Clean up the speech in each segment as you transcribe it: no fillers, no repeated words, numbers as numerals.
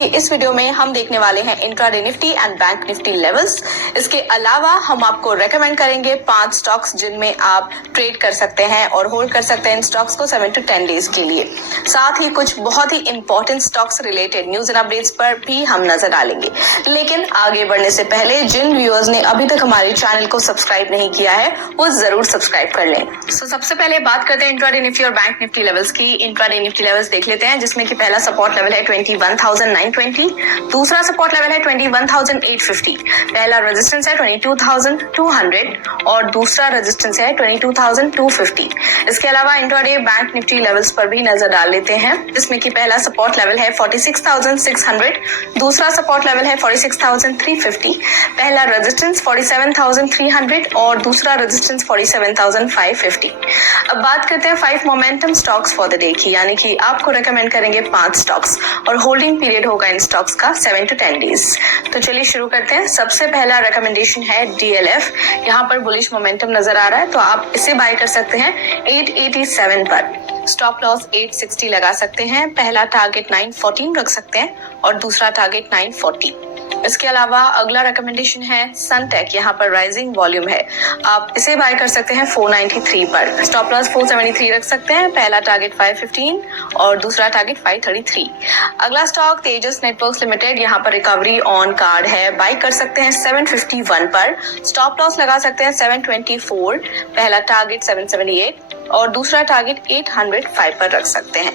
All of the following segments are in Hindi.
इस वीडियो में हम देखने वाले हैं intraday Nifty and bank Nifty levels. इसके अलावा हम आपको रेकमेंड करेंगे 5 स्टॉक्स जिनमें आप ट्रेड कर सकते हैं और होल्ड कर सकते हैं इन स्टॉक्स को 7 to 10 डेज के लिए। साथ ही कुछ बहुत ही important stocks related news and updates पर भी हम नजर डालेंगे। लेकिन आगे बढ़ने से पहले जिन व्यूअर्स ने अभी तक हमारे चैनल को सब्सक्राइब नहीं किया है वो जरूर सब्सक्राइब कर लें। सबसे पहले बात करते हैं इंट्राडे निफ्टी और बैंक निफ्टी लेवल्स की। इंट्राडे निफ्टी लेवल्स देख लेते हैं, जिसमें कि पहला सपोर्ट लेवल है 21,920, दूसरा सपोर्ट लेवल है 21,850, पहला रेजिस्टेंस है 22,200 और दूसरा रेजिस्टेंस है 22,250। इसके अलावा इंट्राडे बैंक निफ्टी लेवल्स पर भी नजर डाल लेते हैं, जिसमें कि पहला सपोर्ट लेवल है 46,600, दूसरा सपोर्ट लेवल है 46,350, पहला रेजिस्टेंस 47,300 और दूसरा रेजिस्टेंस 47,550। अब बात करते हैं 5 momentum stocks for the day की, यानी कि आपको रेकमेंड करेंगे 5 स्टॉक्स और होल्डिंग पीरियड होगा इन स्टॉक्स का 7 to 10 डेज। तो चलिए शुरू करते हैं। सबसे पहला रेकमेंडेशन है DLF। यहाँ पर बुलिश मोमेंटम नजर आ रहा है तो आप इसे बाय कर सकते हैं 887 पर। स्टॉप लॉस 860 लगा सकते हैं, पहला टारगेट 914 रख सकते हैं और दूसरा टारगेट 940। इसके अलावा अगला रेकमेंडेशन है सनटेक। यहाँ पर राइजिंग वॉल्यूम है, आप इसे बाय कर सकते हैं 493 पर। स्टॉप लॉस 473 रख सकते हैं, पहला टारगेट 515 और दूसरा टारगेट 533। अगला स्टॉक तेजस नेटवर्क्स लिमिटेड। यहाँ पर रिकवरी ऑन कार्ड है, बाय कर सकते हैं 751 पर। स्टॉप लॉस लगा सकते हैं 724, पहला टारगेट 778 और दूसरा टारगेट 805 पर रख सकते हैं।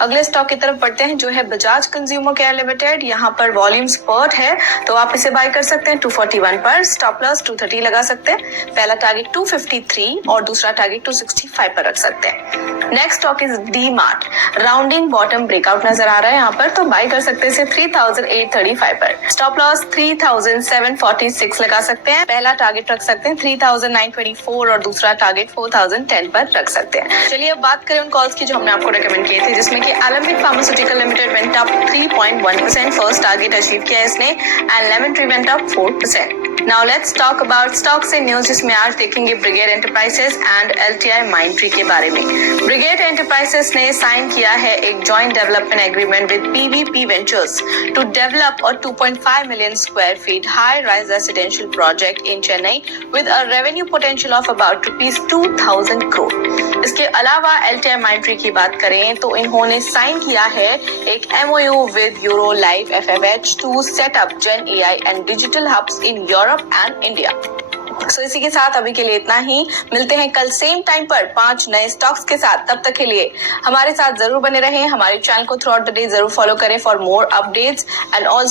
अगले स्टॉक की तरफ बढ़ते हैं जो है बजाज कंज्यूमर केयर लिमिटेड। यहाँ पर वॉल्यूम स्पर्ट है तो आप इसे बाय कर सकते हैं 241 पर। स्टॉप लॉस 230 लगा सकते हैं, पहला टारगेट 253 और दूसरा टारगेट 265 पर रख सकते हैं। Next stock is D mart. Rounding bottom breakout नजर आ रहा है यहाँ पर, तो बाय कर सकते हैं 3,835 पर। स्टॉप लॉस 3,746 लगा सकते हैं, पहला टारगेट रख सकते हैं 3,924 और दूसरा टारगेट 4,010 पर रख सकते हैं। चलिए अब बात करें उन कॉल्स की जो हमने आपको रेकमेंड किए थे, जिसमें कि Alembic pharmaceutical limited went up 3.1%, first target achieve किया है इसने, and lemon tree went up 4%। Now let's talk about stocks and news, जिसमें आज देखेंगे brigade enterprises and LTI Mindtree के बारे में। ब्रिगेड एंटरप्राइजेस ने साइन किया है एक joint development agreement with PVP ventures to develop a 2.5 million square feet high-rise residential project in Chennai with a revenue potential of about ₹2,000 crore। इसके अलावा LTI माइंडट्री की बात करें तो इन्होंने साइन किया है एक MOU with Eurolife FFH to set up Gen AI and digital hubs in Europe and India। सो इसी के साथ अभी के लिए इतना ही। मिलते हैं कल सेम टाइम पर 5 नए स्टॉक्स के साथ। तब तक के लिए हमारे साथ जरूर बने रहें, हमारे चैनल को थ्रू आउट द डे जरूर फॉलो करें for more updates and also